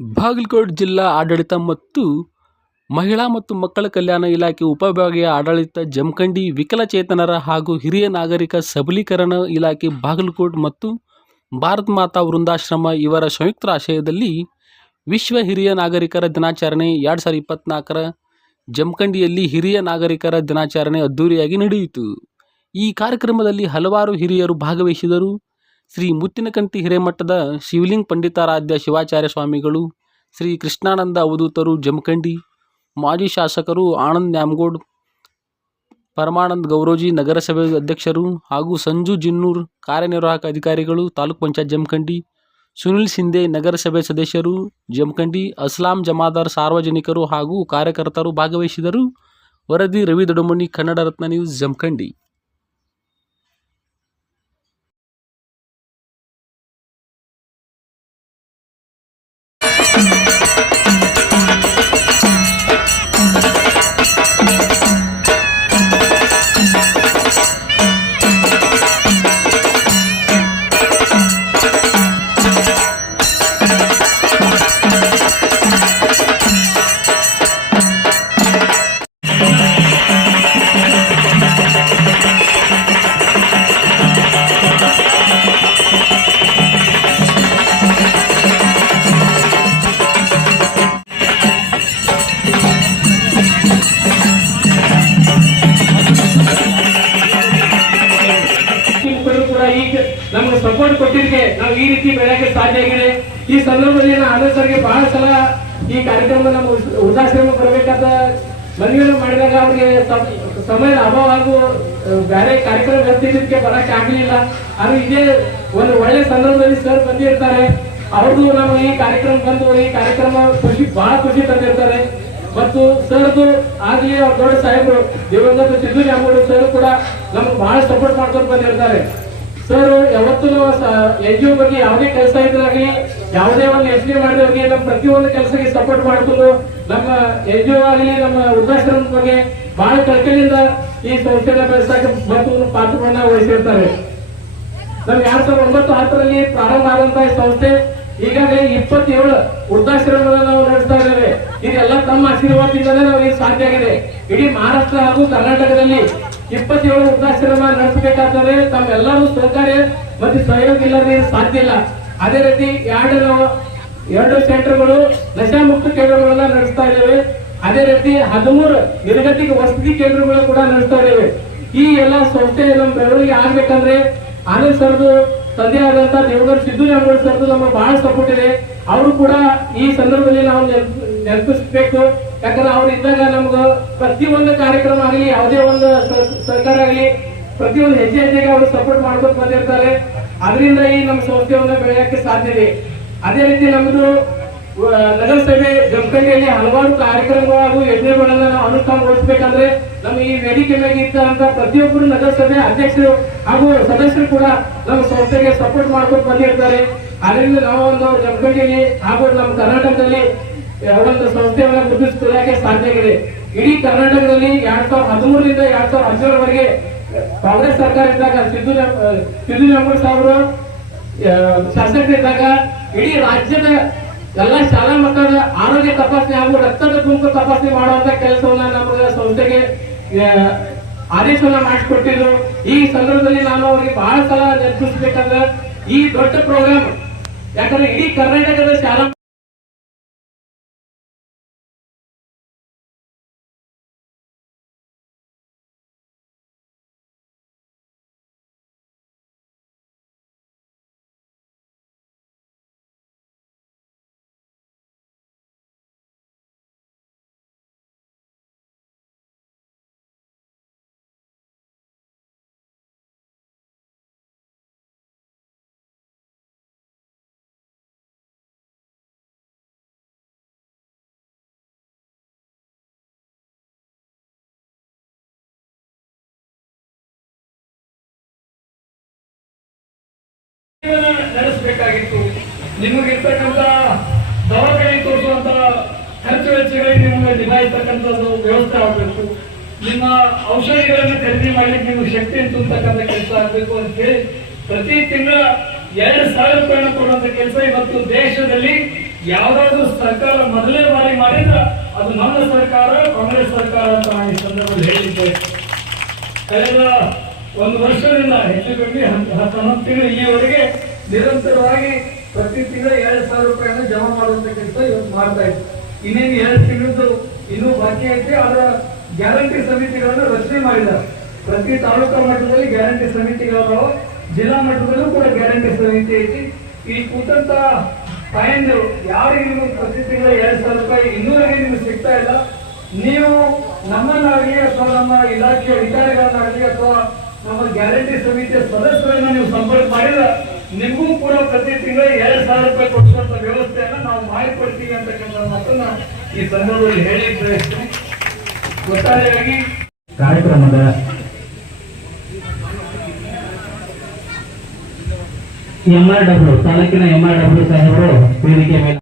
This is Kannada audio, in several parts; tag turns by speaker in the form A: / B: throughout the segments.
A: ಬಾಗಲಕೋಟೆ ಜಿಲ್ಲಾ ಆಡಳಿತ ಮತ್ತು ಮಹಿಳಾ ಮತ್ತು ಮಕ್ಕಳ ಕಲ್ಯಾಣ ಇಲಾಖೆ ಉಪವಿಭಾಗೀಯ ಆಡಳಿತ ಜಮಖಂಡಿ ವಿಕಲಚೇತನರ ಹಾಗೂ ಹಿರಿಯ ನಾಗರಿಕ ಸಬಲೀಕರಣ ಇಲಾಖೆ ಬಾಗಲಕೋಟೆ ಮತ್ತು ಭಾರತ್ ಮಾತಾ ವೃಂದಾಶ್ರಮ ಇವರ ಸಂಯುಕ್ತ ಆಶಯದಲ್ಲಿ ವಿಶ್ವ ಹಿರಿಯ ನಾಗರಿಕರ ದಿನಾಚರಣೆ ಎರಡು ಸಾವಿರದ ಇಪ್ಪತ್ತ್ನಾಲ್ಕರ ಜಮಖಂಡಿಯಲ್ಲಿ ಹಿರಿಯ ನಾಗರಿಕರ ದಿನಾಚರಣೆ ಅದ್ದೂರಿಯಾಗಿ ನಡೆಯಿತು. ಈ ಕಾರ್ಯಕ್ರಮದಲ್ಲಿ ಹಲವಾರು ಹಿರಿಯರು ಭಾಗವಹಿಸಿದರು. ಶ್ರೀ ಮುತ್ತಿನಕಂತಿ ಹಿರೇಮಠದ ಶಿವಲಿಂಗ ಪಂಡಿತಾರಾಧ್ಯ ಶಿವಾಚಾರ್ಯ ಸ್ವಾಮಿಗಳು, ಶ್ರೀ ಕೃಷ್ಣಾನಂದ ಅವಧೂತರು ಜಮಖಂಡಿ, ಮಾಜಿ ಶಾಸಕರು ಆನಂದ್ ನ್ಯಾಮಗೌಡ್, ಪರಮಾನಂದ್ ಗೌರೋಜಿ ನಗರಸಭೆ ಅಧ್ಯಕ್ಷರು ಹಾಗೂ ಸಂಜು ಜಿನ್ನೂರ್ ಕಾರ್ಯನಿರ್ವಾಹಕ ಅಧಿಕಾರಿಗಳು, ತಾಲೂಕ್ ಪಂಚಾಯತ್ ಜಮಖಂಡಿ, ಸುನಿಲ್ ಸಿಂಧೆ ನಗರಸಭೆ ಸದಸ್ಯರು ಜಮಖಂಡಿ, ಅಸ್ಲಾಂ ಜಮಾದಾರ್ ಸಾರ್ವಜನಿಕರು ಹಾಗೂ ಕಾರ್ಯಕರ್ತರು ಭಾಗವಹಿಸಿದರು. ವರದಿ ರವಿ ದೊಡಮನಿ, ಕನ್ನಡ ರತ್ನ ನ್ಯೂಸ್, ಜಮಖಂಡಿ.
B: ನಮ್ಗೆ ಸಪೋರ್ಟ್ ಕೊಟ್ಟಿದ್ದಕ್ಕೆ ನಾವು ಈ ರೀತಿ ಬೆಳೆಯಕ್ಕೆ ಸಾಧ್ಯ ಆಗಿದೆ. ಈ ಸಂದರ್ಭದಲ್ಲಿ ನಾನು ಆನಂದ್ ಸರ್ಗೆ ಬಹಳ ಸಲ ಈ ಕಾರ್ಯಕ್ರಮ ನಮ್ಮ ವೃದ್ಧ- ವೃದ್ಧಾಶ್ರಮ ಬರಬೇಕಾದ ಮನವಿಯನ್ನು ಮಾಡಿದಾಗ ಅವ್ರಿಗೆ ಸಮ- ಸಮಯದ ಅಭಾವ ಹಾಗೂ ಬೇರೆ ಕಾರ್ಯಕ್ರಮ ಬರ್ತಿದ್ದಕ್ಕೆ ಬರಕ್ ಆಗ್ಲಿಲ್ಲ. ಆದ್ರೆ ಇದೇ ಒಂದು ಒಳ್ಳೆ ಸಂದರ್ಭದಲ್ಲಿ ಸರ್ ಬಂದಿರ್ತಾರೆ. ಅವ್ರದ್ದು ನಾವು ಈ ಕಾರ್ಯಕ್ರಮ ಬಂದು, ಈ ಕಾರ್ಯಕ್ರಮ ಖುಷಿ, ಬಹಳ ಖುಷಿ ತಂದಿರ್ತಾರೆ. ಮತ್ತು ಸರ್ದು ಆಗ್ಲಿ ಅವ್ರ ದೊಡ್ಡ ಸಾಹೇಬರು ದೇವಂದ್ರ ಸಿದ್ದು ನ್ಯಾಮಗೌಡ ಸರ್ ಕೂಡ ನಮ್ಗೆ ಬಹಳ ಸಪೋರ್ಟ್ ಮಾಡ್ಕೊಂಡು ಬಂದಿರ್ತಾರೆ. ಸರ್ ಯಾವತ್ತೂ ಎನ್ ಜಿ ಒ ಬಗ್ಗೆ ಯಾವುದೇ ಕೆಲಸ ಇದ್ರಾಗಲಿ, ಯಾವುದೇ ಒಂದು ಯೋಚನೆ ಮಾಡಿದವ್ರಿಗೆ ನಮ್ಮ ಪ್ರತಿಯೊಂದು ಕೆಲಸಕ್ಕೆ ಸಪೋರ್ಟ್ ಮಾಡ್ಕೊಂಡು ನಮ್ಮ ಎನ್ ಜಿ ಒ ಆಗಲಿ, ನಮ್ಮ ವೃದ್ಧಾಶ್ರಮದ ಬಗ್ಗೆ ಬಹಳ ಕಳಕಳಿಯಿಂದ ಈ ಸಂಸ್ಥೆನ ಬೆಳೆಸಕ್ಕೆ ಮತ್ತು ಪಾತ್ರವನ್ನ ವಹಿಸಿರ್ತಾರೆ. ನಮ್ಗೆ ಎರಡ್ ಸಾವಿರದ ಒಂಬತ್ತು ಹತ್ತರಲ್ಲಿ ಪ್ರಾರಂಭ ಆದಂತಹ ಸಂಸ್ಥೆ ಈಗಾಗಲೇ ಇಪ್ಪತ್ತೇಳು ವೃದ್ಧಾಶ್ರಮಗಳನ್ನ ನಾವು ನಡೆಸ್ತಾ ಇದ್ದೇವೆ. ಇದೆಲ್ಲ ತಮ್ಮ ಆಶೀರ್ವಾದದಿಂದಲೇ ನಾವು ಸಾಧ್ಯ ಆಗಿದೆ. ಇಡೀ ಮಹಾರಾಷ್ಟ್ರ ಹಾಗೂ ಕರ್ನಾಟಕದಲ್ಲಿ ಇಪ್ಪತ್ತೇಳು ವೃದ್ಧಾಶ್ರಮ ನಡೆಸಬೇಕಾದರೆ ತಾವೆಲ್ಲರೂ ಸಹಕಾರಿ ಮತ್ತು ಸಹಯೋಗ ಇಲ್ಲದೆ ಸಾಧ್ಯ ಇಲ್ಲ. ಅದೇ ರೀತಿ ಎರಡು ಎರಡು ಸೆಂಟರ್ಗಳು ನಶಾಮುಕ್ತ ಕೇಂದ್ರಗಳನ್ನ ನಡೆಸ್ತಾ ಇದ್ದೇವೆ. ಅದೇ ರೀತಿ ಹದಿಮೂರು ನಿರ್ಗತಿಕ ವಸತಿ ಕೇಂದ್ರಗಳು ಕೂಡ ನಡೆಸ್ತಾ ಇದ್ದೇವೆ. ಈ ಎಲ್ಲ ಸಂಸ್ಥೆ ನಮ್ಮ ಬೆಳವಣಿಗೆ ಆಗ್ಬೇಕಂದ್ರೆ ಆನಂದ್ ಸರ್ದು ತಂದೆ ಆದಂತ ದೇವಗರ್ ಸಿದ್ದು ಸರ್ದು ನಮ್ಮ ಬಹಳ ಸಪೋರ್ಟ್ ಇದೆ. ಅವರು ಕೂಡ ಈ ಸಂದರ್ಭದಲ್ಲಿ ನಾವು ನೆನ್ಪ್- ನೆನಪಿಸ್ಬೇಕು. ಯಾಕಂದ್ರೆ ಅವ್ರು ಇದ್ದಾಗ ನಮ್ಗೆ ಪ್ರತಿಯೊಂದು ಕಾರ್ಯಕ್ರಮ ಆಗಲಿ, ಯಾವುದೇ ಒಂದು ಸರ್ಕಾರ ಆಗಲಿ, ಪ್ರತಿಯೊಂದು ಹೆಜ್ಜೆ ಹೆಜ್ಜೆಗೆ ಅವರು ಸಪೋರ್ಟ್ ಮಾಡ್ಕೊಂಡು ಬಂದಿರ್ತಾರೆ. ಅದರಿಂದ ಈ ನಮ್ಮ ಸಂಸ್ಥೆಯನ್ನು ಬೆಳೆಯಕ್ಕೆ ಸಾಧ್ಯ ಇದೆ. ಅದೇ ರೀತಿ ನಮ್ಮದು ನಗರಸಭೆ ಜಮಖಂಡಿಯಲ್ಲಿ ಹಲವಾರು ಕಾರ್ಯಕ್ರಮಗಳು ಹಾಗೂ ಯೋಜನೆಗಳನ್ನ ನಾವು ಅನುಷ್ಠಾನಗೊಳಿಸಬೇಕಂದ್ರೆ ನಮ್ಮ ಈ ವೇದಿಕೆ ಮೇಲೆ ಇದ್ದಂತ ಪ್ರತಿಯೊಬ್ಬರು ನಗರಸಭೆ ಅಧ್ಯಕ್ಷರು ಹಾಗೂ ಸದಸ್ಯರು ಕೂಡ ನಮ್ಮ ಸಂಸ್ಥೆಗೆ ಸಪೋರ್ಟ್ ಮಾಡ್ಕೊಂಡು ಬಂದಿರ್ತಾರೆ. ಅದರಿಂದ ನಾವು ಒಂದು ಜಮಖಂಡಿಯಲ್ಲಿ ಹಾಗೂ ನಮ್ಮ ಕರ್ನಾಟಕದಲ್ಲಿ ಒಂದು ಸಂಸ್ಥೆಯನ್ನ ಗುರುತಿಸಿಕೊಳ್ಳಕ್ಕೆ ಸಾಧ್ಯ ಆಗಿದೆ. ಇಡೀ ಕರ್ನಾಟಕದಲ್ಲಿ ಎರಡ್ ಸಾವಿರದ ಹದಿಮೂರರಿಂದ ಎರಡ್ ಸಾವಿರದ ಹದಿನೇಳವರೆಗೆ ಕಾಂಗ್ರೆಸ್ ಸರ್ಕಾರ ಇದ್ದಾಗ, ಸಿದ್ದು ಸಿದ್ದು ನ್ಯಾಮಗೌಡ ಸಾಹೇಬರು ಶಾಸಕರಿದ್ದಾಗ ಇಡೀ ರಾಜ್ಯದ ಎಲ್ಲ ಶಾಲಾ ಮಕ್ಕಳ ಆರೋಗ್ಯ ತಪಾಸಣೆ ಹಾಗೂ ರಕ್ತದ ಗುಂಪು ತಪಾಸಣೆ ಮಾಡುವಂತ ಕೆಲಸವನ್ನ ನಮಗೆ ಸಂಸ್ಥೆಗೆ ಆದೇಶವನ್ನ ಮಾಡಿಸ್ಕೊಟ್ಟಿದ್ರು. ಈ ಸಂದರ್ಭದಲ್ಲಿ ನಾನು ಅವರಿಗೆ ಬಹಳ ಸಲ ನೆನಪಿಸ್ಬೇಕಂದ್ರೆ ಈ ದೊಡ್ಡ ಪ್ರೋಗ್ರಾಮ್ ಯಾಕಂದ್ರೆ ಇಡೀ ಕರ್ನಾಟಕದ ಶಾಲಾ
C: ನಡೆಸಬೇಕಾಗಿತ್ತು. ನಿಮಗಿರ್ತಕ್ಕಂಥ ದವಾಖಾನೆ ತೋರಿಸುವಂತ ಖರ್ಚು ವೆಚ್ಚಗಳಿಗೆ ನಿಮಗೆ ನಿಭಾಯಿಸ್ತಕ್ಕಂಥದ್ದು ವ್ಯವಸ್ಥೆ ಆಗಬೇಕು. ನಿಮ್ಮ ಔಷಧಿಗಳನ್ನು ಖರೀದಿ ಮಾಡಲಿಕ್ಕೆ ನಿಮಗೆ ಶಕ್ತಿ ತುಂಬತಕ್ಕಂಥ ಕೆಲಸ ಆಗಬೇಕು ಅಂತ ಹೇಳಿ ಪ್ರತಿ ತಿಂಗಳ ಎರಡು ಸಾವಿರ ರೂಪಾಯಿ ಕೊಡುವಂತ ಕೆಲಸ ಇವತ್ತು ದೇಶದಲ್ಲಿ ಯಾವ್ದಾದ್ರು ಸರ್ಕಾರ ಮೊದಲೇ ಬಾರಿ ಮಾಡಿದ್ರ ಅದು ನಮ್ಮ ಸರ್ಕಾರ, ಕಾಂಗ್ರೆಸ್ ಸರ್ಕಾರ ಅಂತ ನಾನು ಈ ಸಂದರ್ಭದಲ್ಲಿ ಹೇಳಿದ್ದೆ. ಕಳೆದ ಒಂದು ವರ್ಷದಿಂದ ಹೆಚ್ಚು ಕಮ್ಮಿ ಹನ್ನೊಂದು ತಿಂಗಳು ಇಲ್ಲಿವರೆಗೆ ನಿರಂತರವಾಗಿ ಪ್ರತಿ ತಿಂಗಳ ಎರಡು ಸಾವಿರ ರೂಪಾಯಿಯನ್ನು ಜಮಾ ಮಾಡುವಂತ ಕೆಲಸ ಇವತ್ತು ಮಾಡ್ತಾ ಇತ್ತು ಇನ್ನೇನು ಎರಡು ತಿಂಗಳದ್ದು ಇನ್ನೂ ಬಾಕಿ ಐತೆ ಅದರ ಗ್ಯಾರಂಟಿ ಸಮಿತಿಗಳನ್ನು ರಚನೆ ಮಾಡಿದ್ದಾರೆ ಪ್ರತಿ ತಾಲೂಕಾ ಮಟ್ಟದಲ್ಲಿ ಗ್ಯಾರಂಟಿ ಸಮಿತಿಗಳದಾವ, ಜಿಲ್ಲಾ ಮಟ್ಟದಲ್ಲೂ ಕೂಡ ಗ್ಯಾರಂಟಿ ಸಮಿತಿ ಐತಿ. ಈ ಕೂತಂತ ತಾಯಂದಿರು, ಯಾರಿಗೆ ನಿಮಗೆ ಪ್ರತಿ ತಿಂಗಳ ಎರಡು ಸಾವಿರ ರೂಪಾಯಿ ಇನ್ನೂವರೆಗೆ ನಿಮ್ಗೆ ಸಿಗ್ತಾ ಇಲ್ಲ. ನೀವು ನಮ್ಮನ್ನಾಗಲಿ ಅಥವಾ ನಮ್ಮ ಇಲಾಖೆಯ ಅಧಿಕಾರಿಗಳನ್ನಾಗಲಿ ಅಥವಾ ನಮ್ಮ ಗ್ಯಾರಂಟಿ ಸಮಿತಿಯ ಸದಸ್ಯರನ್ನ ನೀವು ಸಂಪರ್ಕ ಮಾಡಿದ ನಿಮಗೂ ಕೂಡ ಪ್ರತಿ ತಿಂಗಳು ಎರಡು ಸಾವಿರ ರೂಪಾಯಿ ಕೊಡಿಸುವಂತ ವ್ಯವಸ್ಥೆಯನ್ನ ನಾವು ಮಾಡಿಕೊಡ್ತೀವಿ ಅಂತಕ್ಕಂಥ ಮಾತನ್ನ ಈ ಸಂದರ್ಭದಲ್ಲಿ ಹೇಳಿ ಪ್ರಯತ್ನ ಒಟ್ಟಾರೆಯಾಗಿ
B: ಕಾರ್ಯಕ್ರಮದ ಎಂಆರ್ ಡಬ್ಲ್ಯೂ ತಾಲೂಕಿನ ಎಂಆರ್ ಡಬ್ಲ್ಯೂ ಸಾಹೇಬರು ವೇದಿಕೆ ಮೇಲೆ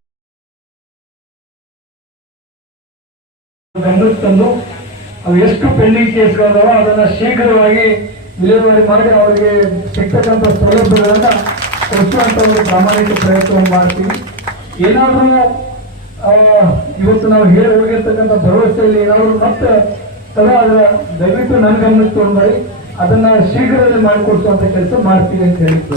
C: ಗಮನಕ್ಕೆ ತಂದು, ಅವು ಎಷ್ಟು ಪೆಂಡಿಂಗ್ ಕೇಸ್ಗಳದಾವ ಅದನ್ನ ಶೀಘ್ರವಾಗಿ ವಿಲೇವಾರಿ ಮಾಡಿ ಅವರಿಗೆ ಸಿಗ್ತಕ್ಕಂಥ ಸೌಲಭ್ಯಗಳನ್ನ ಕೊಡಿಸುವಂತ ಒಂದು ಪ್ರಾಮಾಣಿಕ ಪ್ರಯತ್ನವನ್ನು ಮಾಡ್ತೀವಿ. ಏನಾದರೂ ಇವತ್ತು ನಾವು ಹೇಳಿ ಹೋಗಿರ್ತಕ್ಕಂಥ ಭರವಸೆಯಲ್ಲಿ ಏನಾದರೂ ಮತ್ತೆ ಸದಾ ಅದರ ದಯವಿಟ್ಟು ನನ್ನ ಗಮನಕ್ಕೆ ಅಂದರೆ ಅದನ್ನ ಶೀಘ್ರದಲ್ಲಿ ಮಾಡಿಕೊಡಿಸುವಂತ ಕೆಲಸ ಮಾಡ್ತೀವಿ ಅಂತ ಹೇಳಿದ್ದೆ